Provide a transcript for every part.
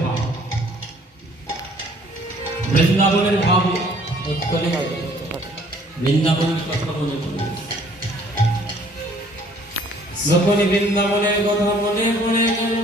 ভাব বৃন্দাবনের ভাব বৃন্দাবনের কথা মনে পড়ে যখনই বৃন্দাবনের কথা মনে পড়ে গেল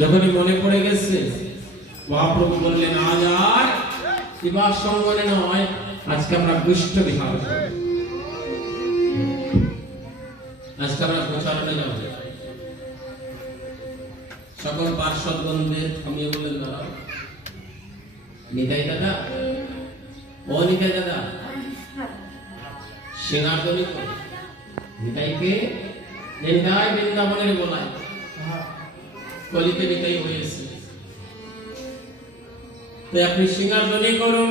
যখনই মনে পড়ে গেছে, মহাপ্রভু বললেন, আজ আর বিবাহ সঙ্গনে নয়, আজকে আমরা দুষ্ট বিহার আজকে আমরা প্রচারণে যাব সকল পার্শ্বদ বন্ধুদের থামিয়ে বললেন দাদা নিতাই দাদা, ও নিতাই দাদা সেনার্দনী তো, নিতাইকে নিতাই বৃন্দাবনের বলায় কলিতে নিতাই হয়েছে। তাই আপনি সিঙ্গারধ্বনি করুন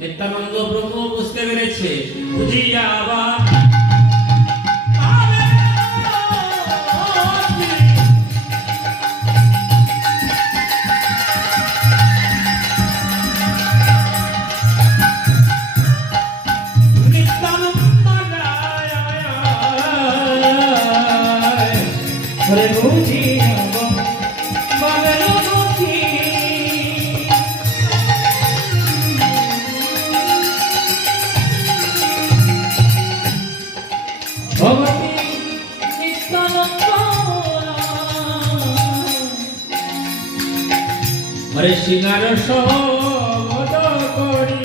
নিত্যানন্দ ব্রহ্ম বুঝতে পেরেছে। বুঝিয়া আবার হরে সিঙ্গার করি।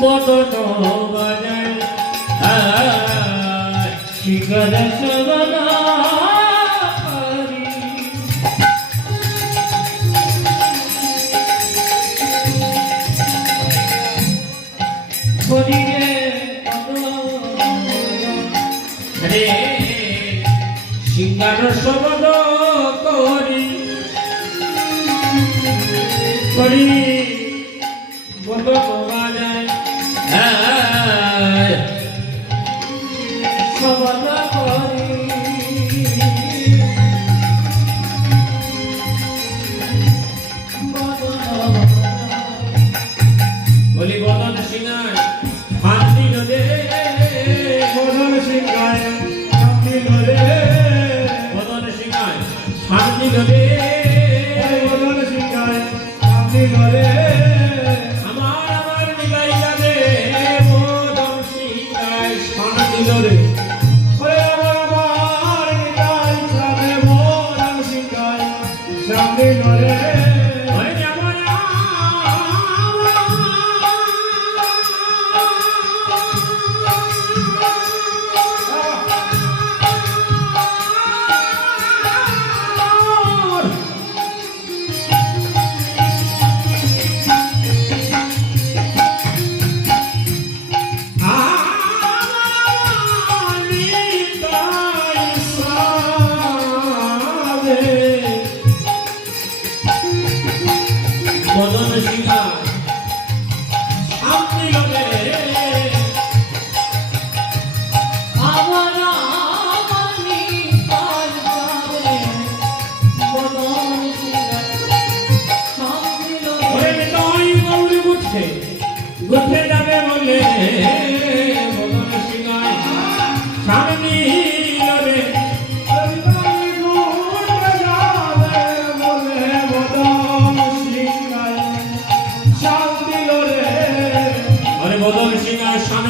বদন বাজার শিকার শিখর বদন সিঙ্গার শান্তি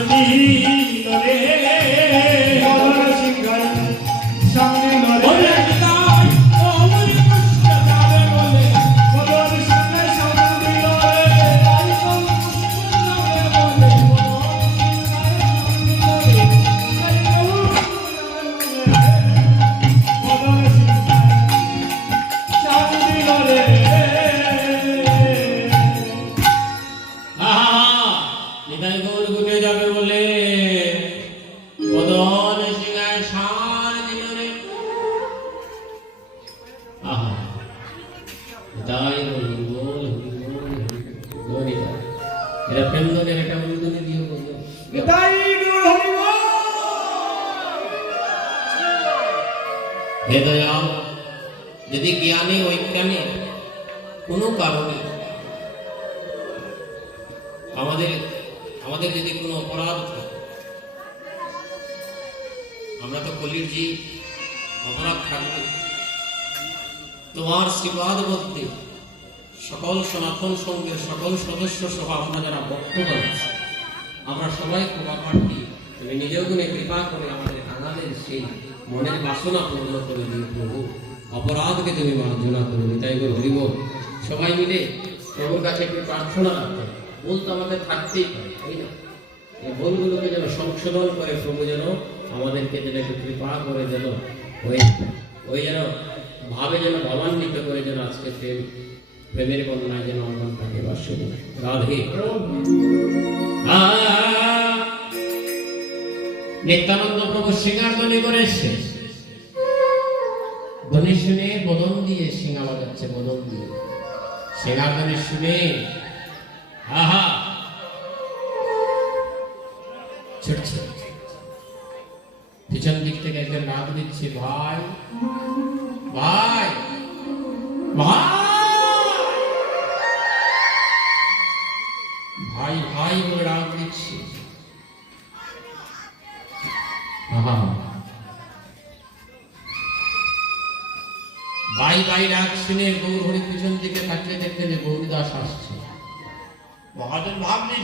Harmony. এটা প্রেমদনের একটা অনুদানে দিয়ে বলল হে যদি জ্ঞানে ঐজ্ঞানে কোনো কারণে আমাদের আমাদের যদি কোনো অপরাধ থাকে আমরা তো কলির যে অপরাধ থাকবে তোমার শ্রীবাদ বলতে সকল সনাতন সঙ্গের সকল সদস্য সহ আমরা যারা বক্তব্য আছে আমরা সবাই ক্ষমা প্রার্থী তুমি নিজেও গুণে কৃপা করে আমাদের কাঙালের সেই মনের বাসনা পূর্ণ করে দিও প্রভু। অপরাধকে তুমি মার্জনা করে দিও তাই বলে। সবাই মিলে প্রভুর কাছে একটু প্রার্থনা রাখতে ভুল তো আমাদের থাকতেই পারে, তাই না? এই ভুলগুলোকে যেন সংশোধন করে প্রভু যেন আমাদেরকে যেন একটু কৃপা করে যেন ওই ওই যেন ভাবে যেন ভাবান্বিত করে যেন আজকে প্রেম প্রেমের বন্যায় যেন অঙ্গন থাকে বা রাধে। নিত্যানন্দ প্রভু সিঙ্গারধ্বনি করেছে। ধ্বনি শুনে বদন দিয়ে সিঙ্গা বাজাচ্ছে, বদন দিয়ে। সিঙ্গারধ্বনি শুনে, আহা। ছুটছে পিছন দিক থেকে একজন ডাক দিচ্ছে, ভাই ভাই ভাই।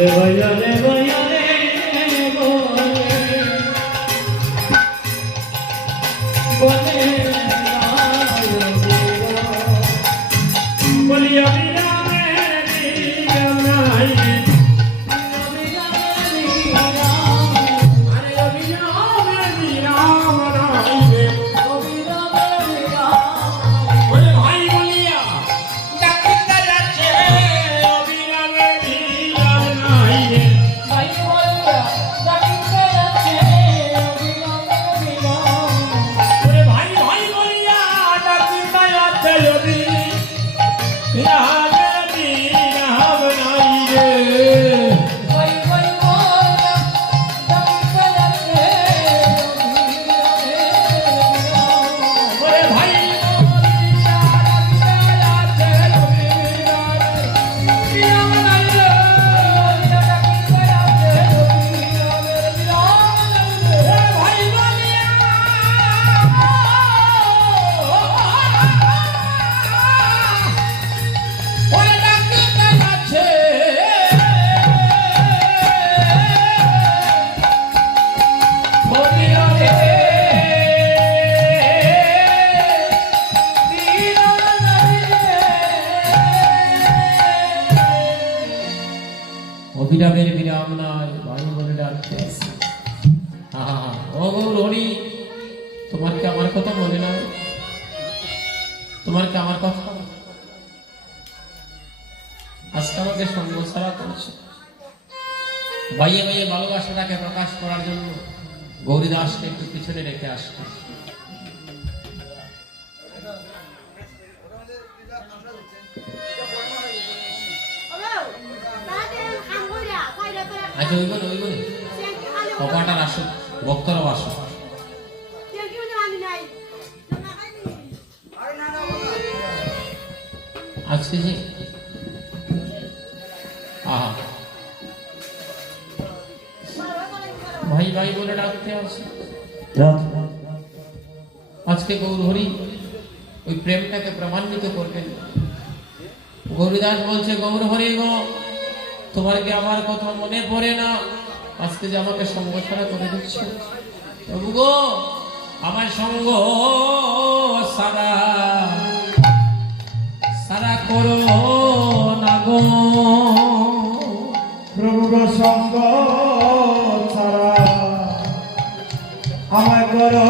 রে ভাইয়া রে আচ্ছা ওই বলে ওই বলে। কপাটার আসো ভক্তরাও আসো আজকে যে আহা। ভাই ভাই বলে ডাকতে আছে আজকে গৌরহরি ওই প্রেমটাকে প্রমাণিত করবেন। গৌরীদাস বলছে গৌরহরি গো তোমার কি আমার কথা মনে পড়ে না? আজকে যে আমাকে সঙ্গ ছাড়া করে দিচ্ছ। আমার সঙ্গ সারা সারা করো না গো। প্রভুর সঙ্গ আমায় করো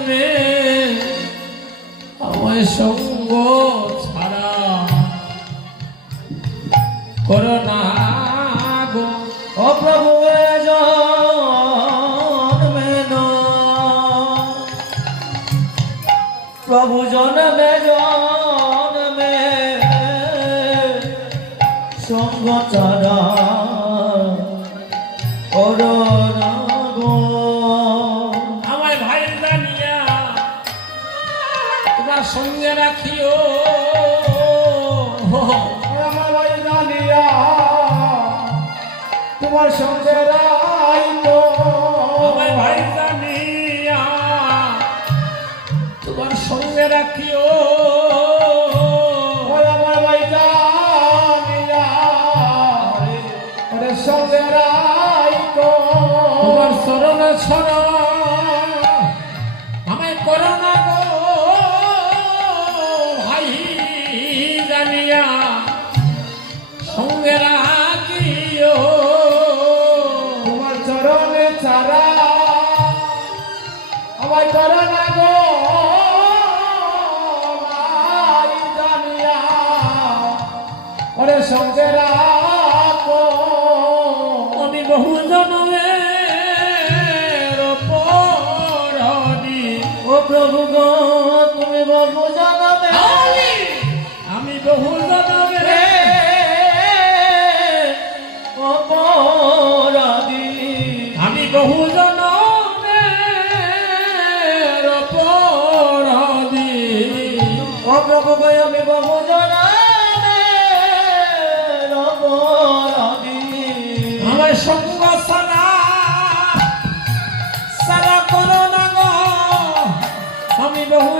জন্মে আমায় সঙ্গ ছাড়া করো না গো। ও প্রভু প্রভু জন্মে সঙ্গ ছাড়া তোমার সঙ্গে রাখিও। আমার ভাই সঙ্গে রাইতো তোমার শরণ শরণ সঙ্গে রাখো। আমি বহু পরনি ও প্রভু গো তুমি বহু জানাবে আমি বহু জনমের অপরাধী। আমি বহু জনমের পরনি ও প্রভু গো আমি বহু অপরাধী আমার সঙ্গ সারা সারা করো না গো। আমি বহু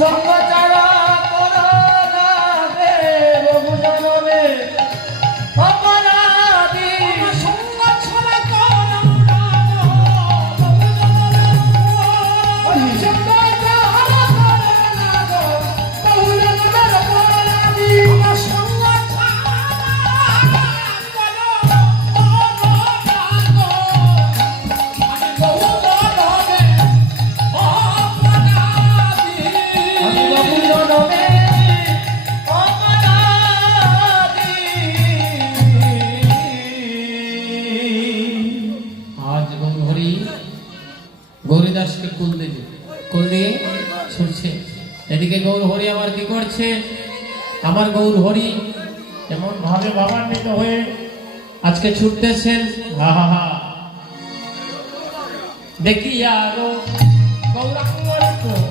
সঙ্গ ছাড়া কুল দিলে কুল দিয়ে ছুটছে। এদিকে গৌর হরি আমার কি করছে? আমার গৌর হরি এমন ভাবে ভাবান্বিত হয়ে আজকে ছুটতেছেন। হা হা হা। দেখি আরও গৌরাঙ্গ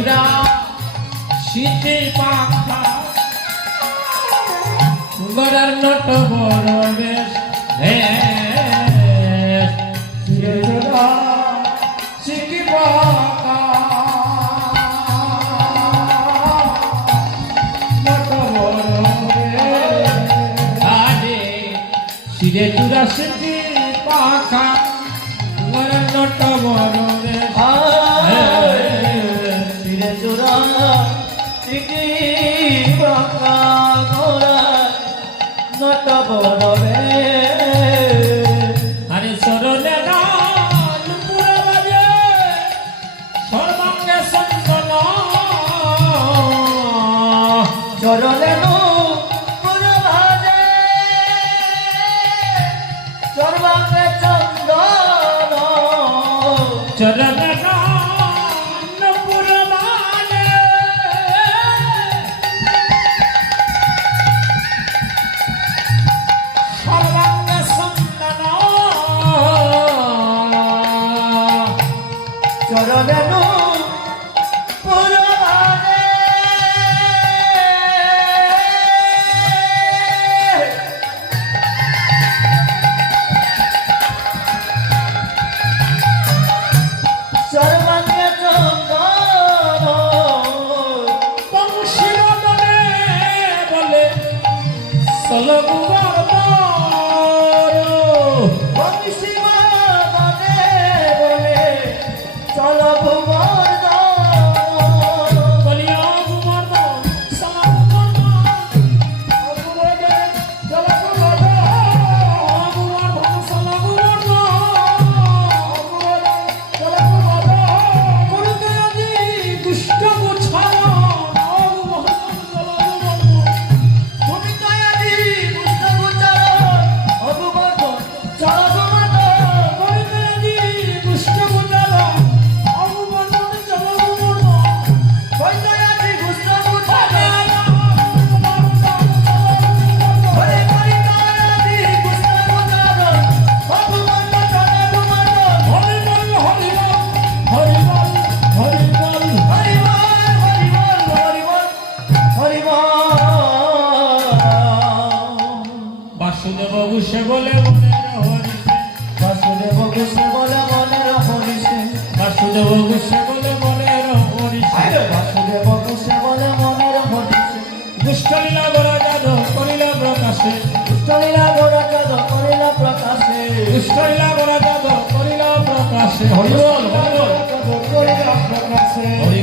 শিবরা শীতের পাখা। গড়ার নট বড় বেশ শিরে চূড়া সিদ্ধি পাখা। নট বড় বাসুদেব গোসাগলে মনের হরিষে। বাসুদেব গোসাগলে মনের হরিষে। দুষ্টলীলা বড় যাদ করিলা প্রকাশে। দুষ্টলীলা বড় যাদ করিলা প্রকাশে। দুষ্টলীলা বড় যাদ করিলা প্রকাশে। হরি বল হরি বল করিলা প্রকাশে। হরি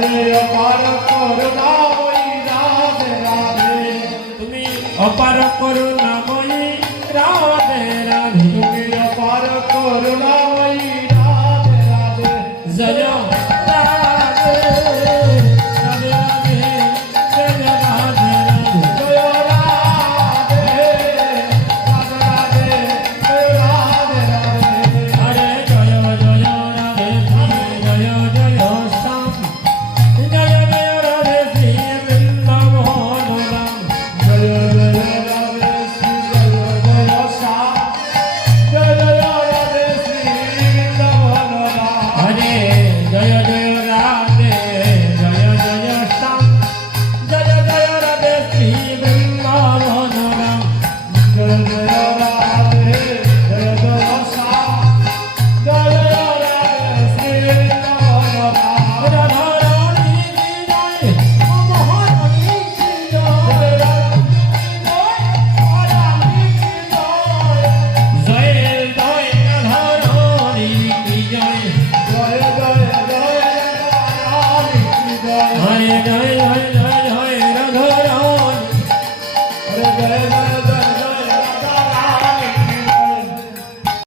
হরে অপার করুণা রাধে রাধে। অপার করুণাময়ী